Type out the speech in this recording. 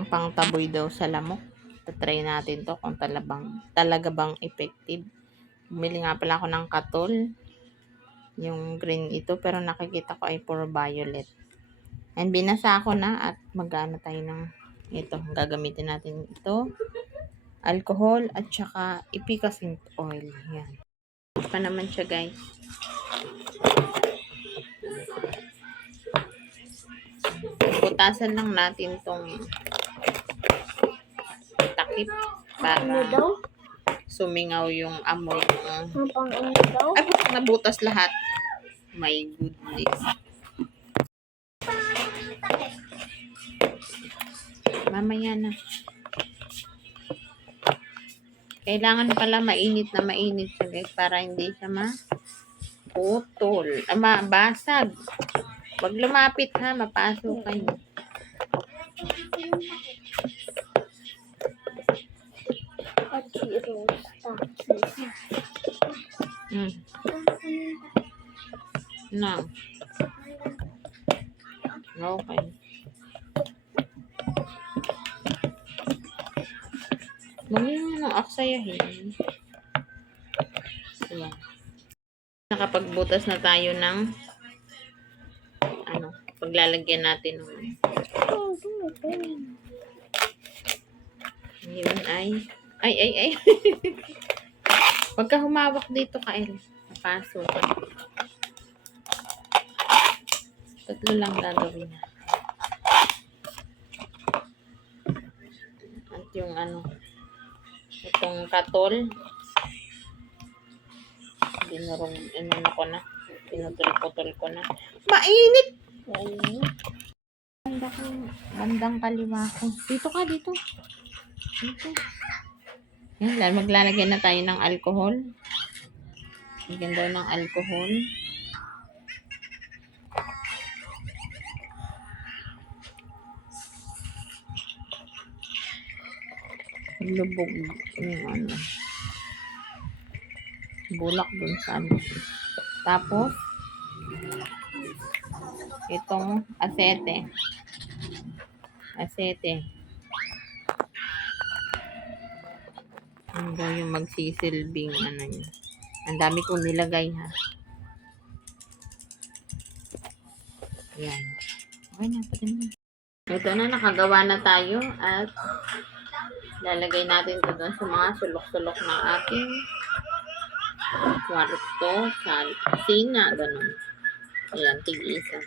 Parang pangtaboy daw sa lamok. Try natin to kung talaga bang effective. Bumili nga pala ako ng katol. Yung green ito, pero nakikita ko ay puro violet. And binasa ko na at magana tayo ng ito. Gagamitin natin ito. Alcohol at saka epicacint oil. Yan. Pa naman siya, guys. Putasan lang natin tong takip para sumingaw yung amoy ng... Ay, nabutas lahat. My goodness. Mamaya na. Kailangan pala mainit siya, guys, para hindi siya maputol. Mabasag. Huwag lumapit, ha. Mapasok kayo. No. Okay. Huwag nyo nang aksayahin. Ayan. Nakapagbutas na tayo ng paglalagyan natin ng yun ay huwag ka humawak dito, Kael. Napasok. Tatlo lang gagawin na. At yung itong katol, pinutol-putol ko na. Mainit! Bandang kaliwa ko. Dito ka, dito. Yan, maglalagay na tayo ng alcohol. Lagyan daw ng alcohol. Lubog yung bulak dun sa Tapos, itong asete. Ano daw yung magsisilbing niya. Ang dami kong nilagay, ha. Yan. Okay na, pati na. Ito na, nakagawa na tayo at lalagay natin ito doon sa mga sulok-sulok ng ating kwarto, sa kusina, ganun. Ayan, tig-isa.